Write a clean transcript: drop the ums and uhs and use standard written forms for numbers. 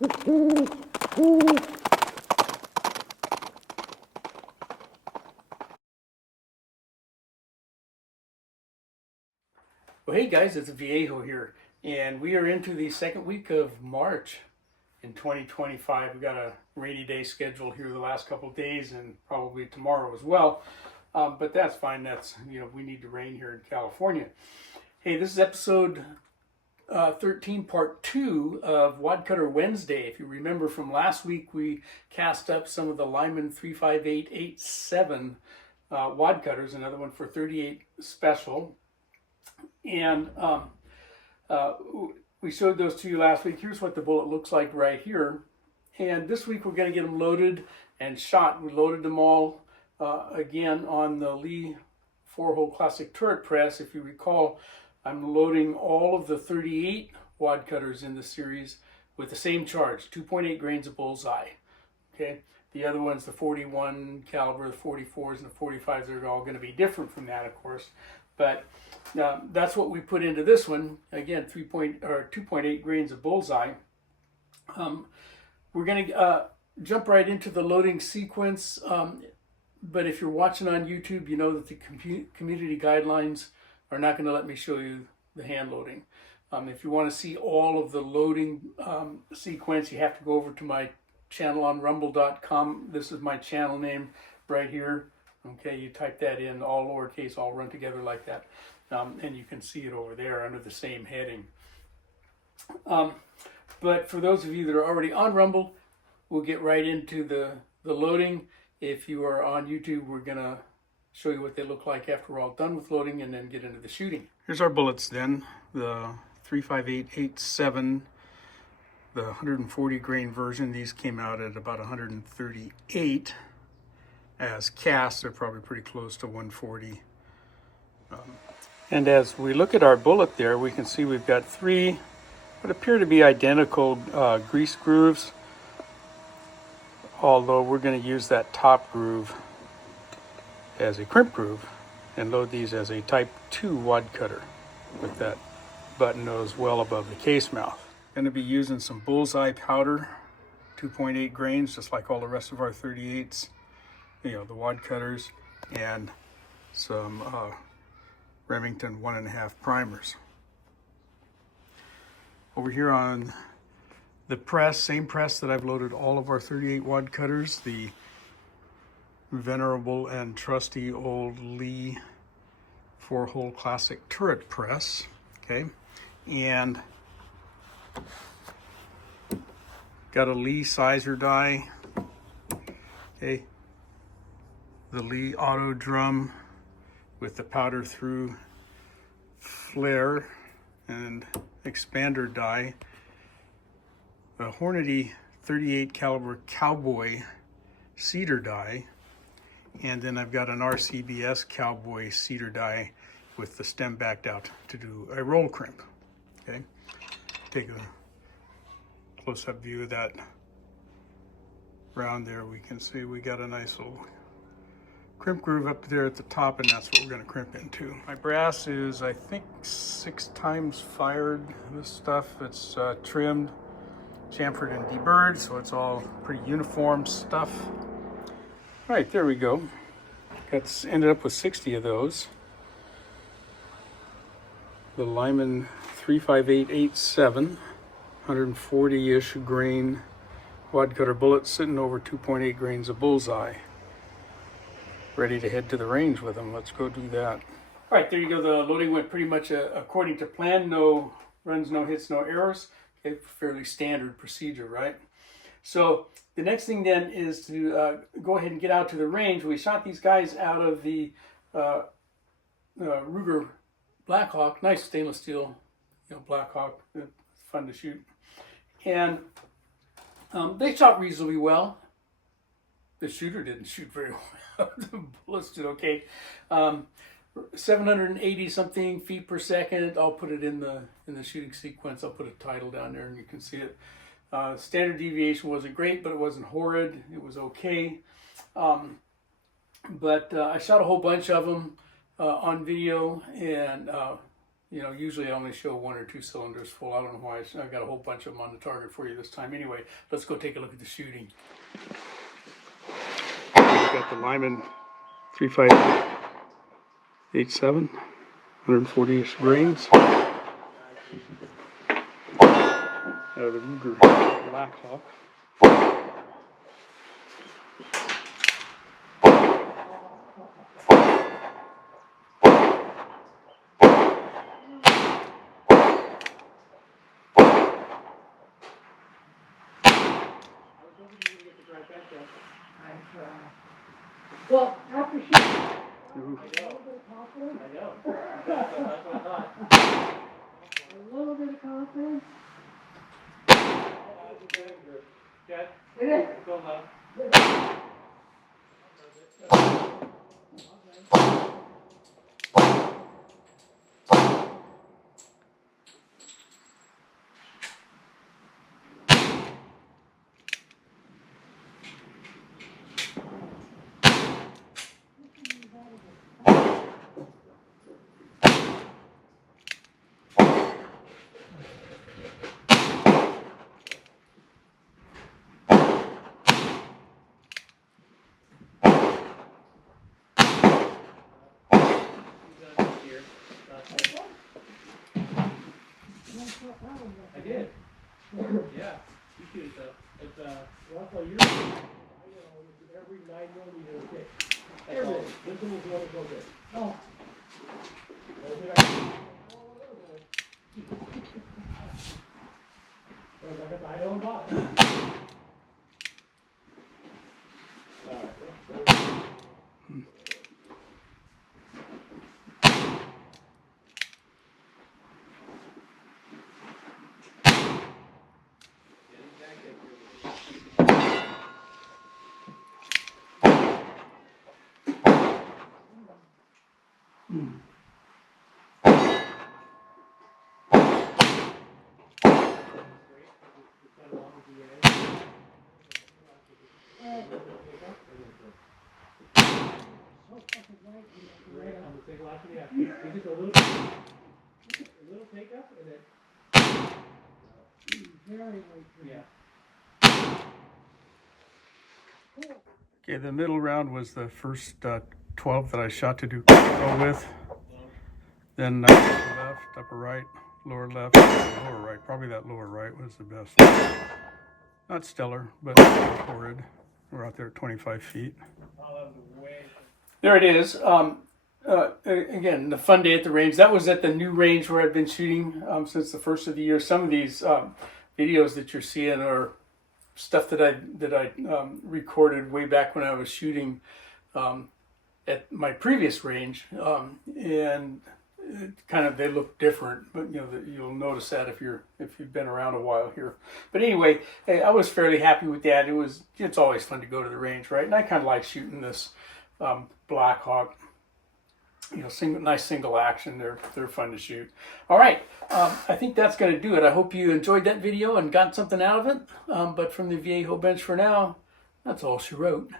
Well, hey guys, it's Viejo here, and we are into the second week of March in 2025. We got a rainy day scheduled here the last couple of days, and probably tomorrow as well. But that's fine. That's, we need the rain here in California. Hey, this is episode 13, part 2 of Wadcutter Wednesday. If you remember from last week, we cast up some of the Lyman 35887 wadcutters, another one for 38 special. And we showed those to you last week. Here's what the bullet looks like right here. And this week we're going to get them loaded and shot. We loaded them all again on the Lee 4-hole classic turret press. If you recall, I'm loading all of the 38 wadcutters in the series with the same charge, 2.8 grains of bullseye. Okay. The other ones, the 41 caliber, the 44s, and the 45s, are all going to be different from that, of course. But that's what we put into this one. Again, 2.8 grains of bullseye. We're going to jump right into the loading sequence. But if you're watching on YouTube, you know that the community guidelines are not going to let me show you the hand loading. If you want to see all of the loading sequence, you have to go over to my channel on rumble.com. This is my channel name right here. Okay, you type that in, all lowercase, all run together like that. And you can see it over there under the same heading. But for those of you that are already on Rumble, we'll get right into the loading. If you are on YouTube, we're going to show you what they look like after we're all done with loading, and then get into the shooting. Here's our bullets then. The 35887, the 140 grain version. These came out at about 138. As cast, they're probably pretty close to 140. And as we look at our bullet there, we can see we've got 3 what appear to be identical grease grooves, although we're going to use that top groove as a crimp groove and load these as a type 2 wadcutter with that button nose well above the case mouth. Going to be using some bullseye powder, 2.8 grains, just like all the rest of our 38s. The wadcutters, and some Remington 1.5 primers. Over here on the press, same press that I've loaded all of our 38 wadcutters, the venerable and trusty old Lee 4-hole classic turret press. Okay, and got a Lee sizer die. Okay. The Lee auto drum with the powder through flare and expander die. The Hornady 38 caliber cowboy cedar die. And then I've got an RCBS cowboy cedar die with the stem backed out to do a roll crimp. Okay, take a close-up view of that round there. We can see we got a nice little crimp groove up there at the top, and that's what we're going to crimp into. My brass is, I think, 6 times fired. This stuff, it's trimmed, chamfered, and deburred, so it's all pretty uniform stuff. All right, there we go. Ended up with 60 of those. The Lyman 35887, 140-ish grain wadcutter bullet sitting over 2.8 grains of bullseye. Ready to head to the range with them. Let's go do that. All right, there you go. The loading went pretty much according to plan. No runs, no hits, no errors. Okay, fairly standard procedure, right? So the next thing then is to go ahead and get out to the range. We shot these guys out of the Ruger Blackhawk, nice stainless steel, Blackhawk, fun to shoot. And they shot reasonably well. The shooter didn't shoot very well. The bullets did okay. 780 something feet per second. I'll put it in the shooting sequence. I'll put a title down there and you can see it. Standard deviation wasn't great, but it wasn't horrid. It was okay. But I shot a whole bunch of them on video, and You know, usually I only show 1 or 2 cylinders full. I don't know why. I got a whole bunch of them on the target for you this time. Anyway, let's go take a look at the shooting. We've got the Lyman 3587, 140-ish grains. Out of the Ruger Blackhawk. Well, after shooting, a little bit of confidence. I know. That's what I thought. A little bit of confidence. Okay. It is. Go left. I did. Yeah. You shoot it though. It's Russell, you're, every 9mm kick. Everything. This one is the one that goes in. Oh. I don't know. Just a little take up and then very light. Yeah. Okay, the middle round was the first 12 that I shot to do control with. Then upper left, upper right, lower left, lower right. Probably that lower right was the best one. Not stellar, but horrid. We're out there at 25 feet. There it is. Again, the fun day at the range. That was at the new range where I've been shooting since the first of the year. Some of these videos that you're seeing are stuff that I recorded way back when I was shooting at my previous range, and kind of they look different. But you know, you'll notice that if you've been around a while here. But anyway, hey, I was fairly happy with that. It's always fun to go to the range, right? And I kind of like shooting this Blackhawk. You know, nice single action. They're fun to shoot. All right, I think that's going to do it. I hope you enjoyed that video and got something out of it. But from the Viejo bench for now, that's all she wrote.